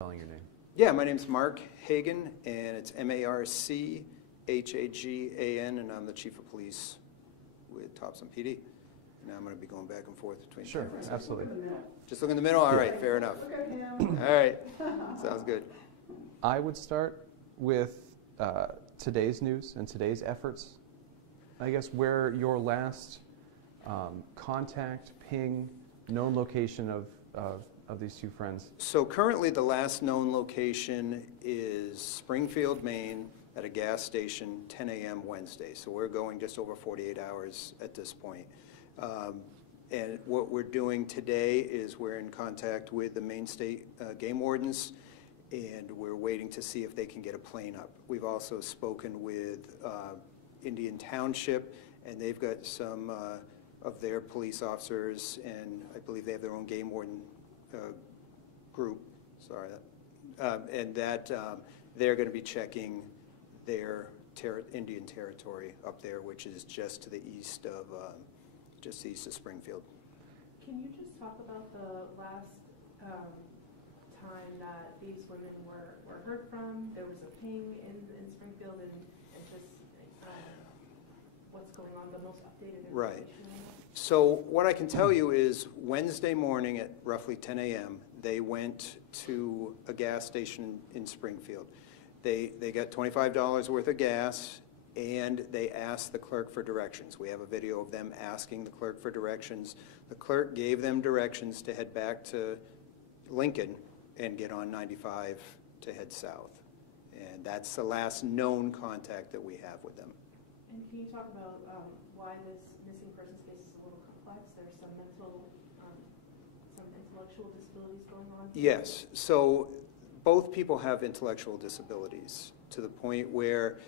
Spelling your name. Yeah, my name's Marc Hagan, and it's Marchagan, and I'm the Chief of Police with Topsham PD. Now I'm going to be going back and forth between cameras. Absolutely. Just look in the middle? All right, fair enough. All right, sounds good. I would start with today's news and today's efforts. I guess where your last contact, ping, known location of these two friends. So currently the last known location is Springfield, Maine, at a gas station, 10 a.m. Wednesday. So we're going just over 48 hours at this point. And what we're doing today is we're in contact with the Maine State Game Wardens, and we're waiting to see if they can get a plane up. We've also spoken with Indian Township, and they've got some of their police officers, and I believe they have their own game warden group, sorry, and that they're going to be checking their Indian territory up there, which is just to the east of Springfield. Can you just talk about the last time that these women were heard from? There was a ping in Springfield, and just what's going on, the most updated information? Right. So what I can tell you is Wednesday morning at roughly 10 a.m., they went to a gas station in Springfield. They got $25 worth of gas, and they asked the clerk for directions. We have a video of them asking the clerk for directions. The clerk gave them directions to head back to Lincoln and get on 95 to head south. And that's the last known contact that we have with them. And can you talk about why this missing persons case is a little complex? There's some some intellectual disabilities going on? Yes. So both people have intellectual disabilities to the point where,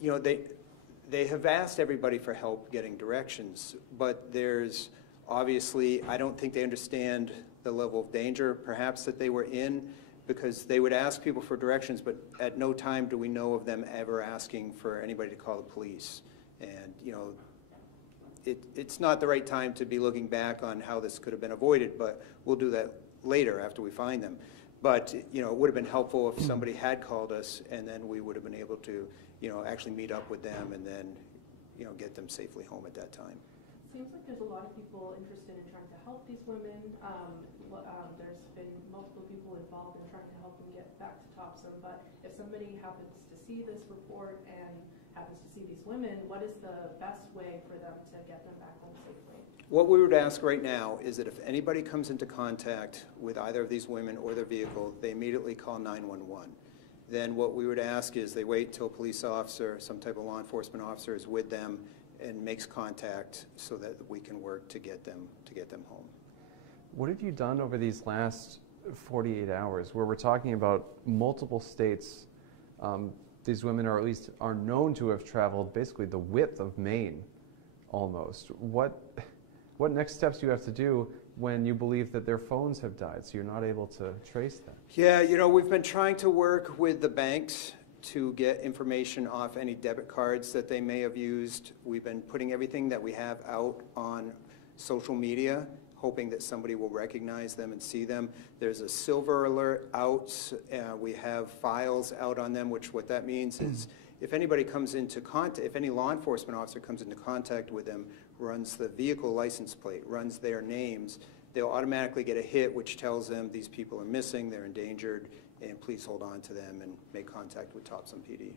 you know, they have asked everybody for help getting directions, but there's obviously, I don't think they understand the level of danger perhaps that they were in, because they would ask people for directions, but at no time do we know of them ever asking for anybody to call the police. And, you know, it's not the right time to be looking back on how this could have been avoided, but we'll do that later after we find them. But, you know, it would have been helpful if somebody had called us, and then we would have been able to, you know, actually meet up with them and then, you know, get them safely home at that time. Seems like there's a lot of people interested in trying to help these women. There's been multiple people involved in trying to help them get back to Topsham, but if somebody happens to see this report and happens to see these women, what is the best way for them to get them back home safely? What we would ask right now is that if anybody comes into contact with either of these women or their vehicle, they immediately call 911. Then what we would ask is they wait till a police officer, some type of law enforcement officer is with them and makes contact so that we can work to get them home. What have you done over these last 48 hours where we're talking about multiple states? These women are at least are known to have traveled basically the width of Maine almost. What next steps do you have to do when you believe that their phones have died, so you're not able to trace them? Yeah, you know, we've been trying to work with the banks to get information off any debit cards that they may have used. We've been putting everything that we have out on social media, hoping that somebody will recognize them and see them. There's a silver alert out. We have files out on them, which what that means is if anybody comes into contact, if any law enforcement officer comes into contact with them, runs the vehicle license plate, runs their names, they'll automatically get a hit which tells them these people are missing, they're endangered, and please hold on to them and make contact with Topsham PD.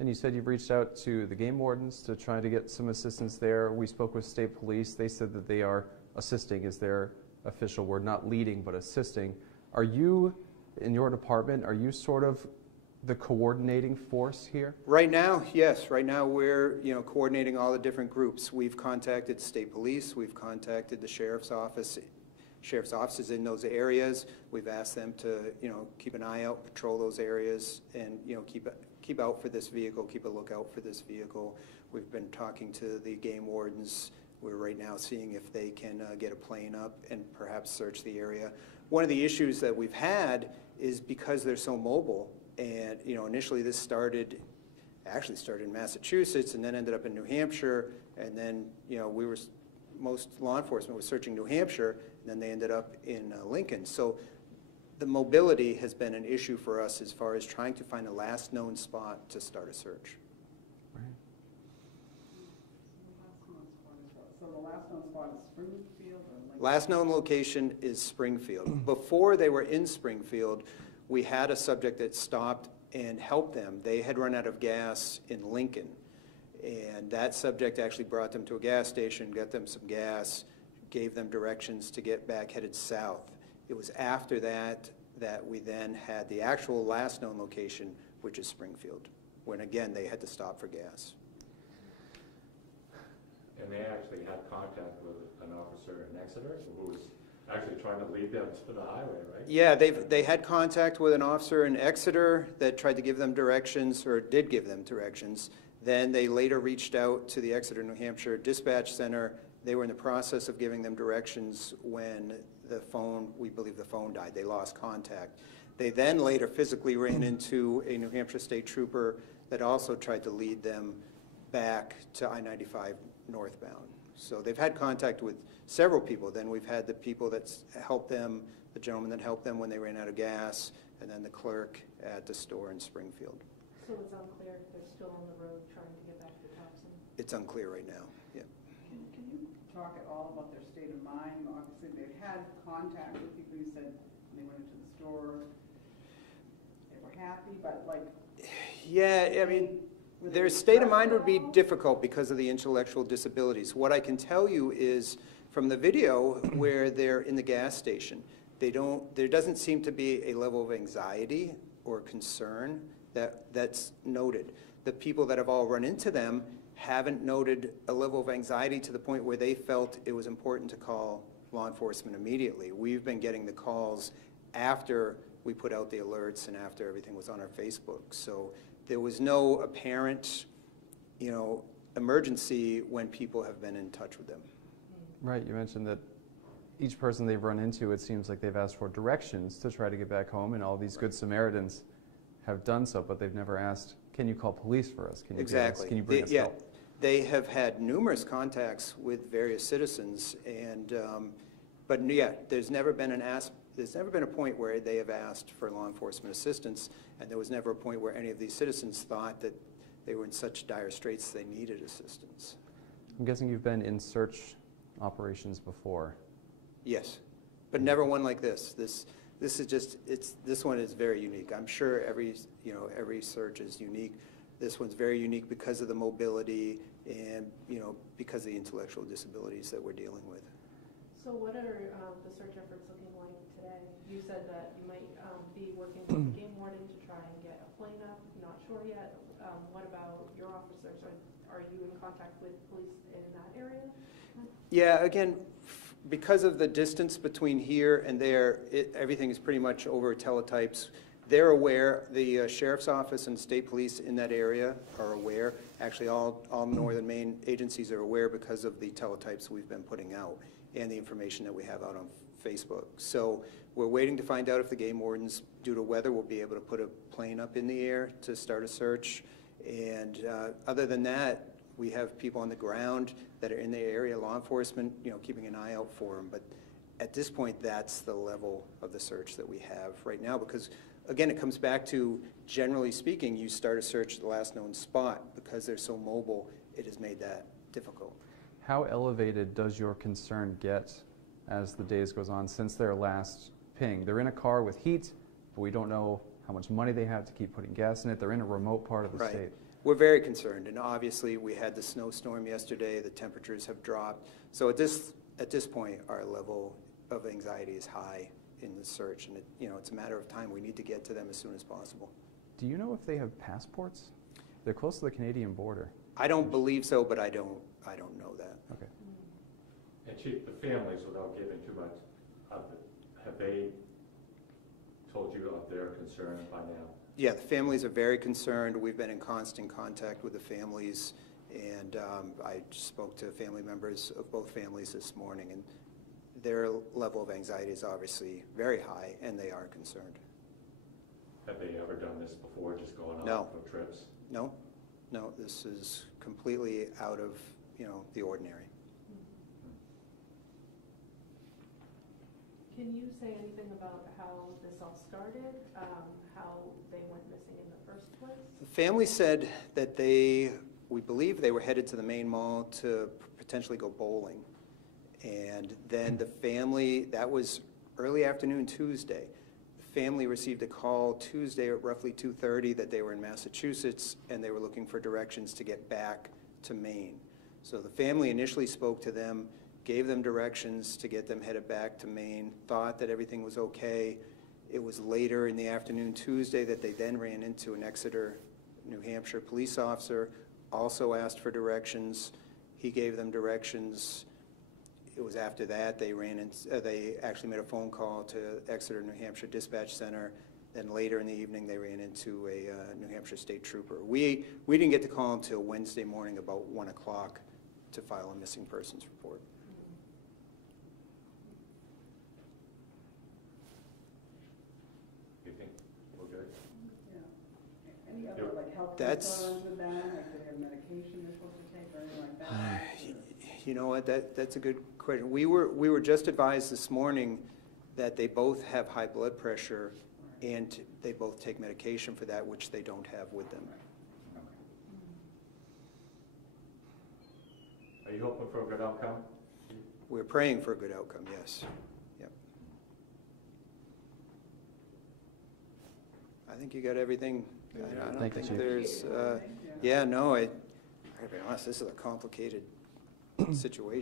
And you said you've reached out to the game wardens to try to get some assistance there. We spoke with state police. They said that they are assisting is their official word, not leading, but assisting. Are you, in your department, are you sort of the coordinating force here? Right now, yes. Right now we're, you know, coordinating all the different groups. We've contacted state police. We've contacted the sheriff's offices in those areas. We've asked them to, you know, keep an eye out, patrol those areas, and, you know, keep out for this vehicle, keep a lookout for this vehicle. We've been talking to the game wardens. We're right now seeing if they can get a plane up and perhaps search the area. One of the issues that we've had is because they're so mobile, and, you know, initially this actually started in Massachusetts and then ended up in New Hampshire, and then, you know, most law enforcement was searching New Hampshire, and then they ended up in Lincoln. So the mobility has been an issue for us as far as trying to find a last known spot to start a search. Right. So the last known spot is Springfield? Or like Last known location is Springfield. Before they were in Springfield, we had a subject that stopped and helped them. They had run out of gas in Lincoln, and that subject actually brought them to a gas station, got them some gas, gave them directions to get back headed south. It was after that that we then had the actual last known location, which is Springfield, when again they had to stop for gas. And they actually had contact with an officer in Exeter who was actually trying to lead them to the highway, right? Yeah, they had contact with an officer in Exeter that tried to give them directions, or did give them directions. Then they later reached out to the Exeter, New Hampshire Dispatch Center. They were in the process of giving them directions when the phone, we believe the phone died. They lost contact. They then later physically ran into a New Hampshire state trooper that also tried to lead them back to I-95 northbound. So they've had contact with several people. Then we've had the people that helped them, the gentleman that helped them when they ran out of gas, and then the clerk at the store in Springfield. So it's unclear if they're still on the road trying to get back to Topsham? It's unclear right now, yeah. Can you talk at all about their state of mind? Obviously, they've had contact with people. You said they went into the store, they were happy, but like... Yeah, I mean, their state of mind would be difficult because of the intellectual disabilities. What I can tell you is from the video where they're in the gas station, there doesn't seem to be a level of anxiety or concern that's noted. The people that have all run into them haven't noted a level of anxiety to the point where they felt it was important to call law enforcement immediately. We've been getting the calls after we put out the alerts and after everything was on our Facebook. So there was no apparent, emergency when people have been in touch with them. Right, you mentioned that each person they've run into, it seems like they've asked for directions to try to get back home, and all these good Samaritans have done so, but they've never asked, can you call police for us? Can you Exactly. Can you bring us help? They have had numerous contacts with various citizens, and but yeah, there's never been a point where they have asked for law enforcement assistance, and there was never a point where any of these citizens thought that they were in such dire straits they needed assistance. I'm guessing you've been in search operations before. Yes, but never one like this. This is just, this one is very unique. I'm sure every search is unique. This one's very unique because of the mobility and, because of the intellectual disabilities that we're dealing with. So what are the search efforts looking like today? You said that you might be working with the game warden to try and get a plane up. Not sure yet. What about your officers? Are you in contact with police in that area? Yeah, again, because of the distance between here and there, everything is pretty much over teletypes. They're aware, the sheriff's office and state police in that area are aware. Actually, all northern Maine agencies are aware because of the teletypes we've been putting out and the information that we have out on Facebook. So we're waiting to find out if the game wardens, due to weather, will be able to put a plane up in the air to start a search. And other than that, we have people on the ground that are in the area, law enforcement, keeping an eye out for them. But at this point, that's the level of the search that we have right now, because again, it comes back to, generally speaking, you start a search at the last known spot. Because they're so mobile, it has made that difficult. How elevated does your concern get as the days goes on since their last ping? They're in a car with heat, but we don't know how much money they have to keep putting gas in it. They're in a remote part of the Right. state. We're very concerned, and obviously we had the snowstorm yesterday. The temperatures have dropped. So at this point, our level of anxiety is high in the search, and it's a matter of time. We need to get to them as soon as possible. Do you know if they have passports? They're close to the Canadian border. I don't believe so, but I don't know that. Okay. And Chief, the families, without giving too much of it, have they told you of their concern by now? Yeah, the families are very concerned. We've been in constant contact with the families, and I spoke to family members of both families this morning, and their level of anxiety is obviously very high, and they are concerned. Have they ever done this before, just going on No. for trips? No, this is completely out of, the ordinary. Can you say anything about how this all started, how they went missing in the first place? The family said that we believe they were headed to the Maine Mall to potentially go bowling. And then the family, that was early afternoon Tuesday. The family received a call Tuesday at roughly 2:30 that they were in Massachusetts and they were looking for directions to get back to Maine. So the family initially spoke to them, gave them directions to get them headed back to Maine, thought that everything was okay. It was later in the afternoon Tuesday that they then ran into an Exeter, New Hampshire police officer, also asked for directions. He gave them directions. It was after that they actually made a phone call to Exeter, New Hampshire Dispatch Center. Then later in the evening, they ran into a New Hampshire state trooper. We didn't get the call until Wednesday morning about 1 o'clock to file a missing persons report. You think we're good? Yeah. Any other, like, health That's- concerns with that? Like, they have medication they're supposed to take or anything like that? You know what, that's a good question. We were just advised this morning that they both have high blood pressure and they both take medication for that, which they don't have with them. Are you hoping for a good outcome? We're praying for a good outcome, yes. Yep. I think you got everything. I don't Thank you, think Chief. there's, yeah, no, I gotta be honest, this is a complicated situation.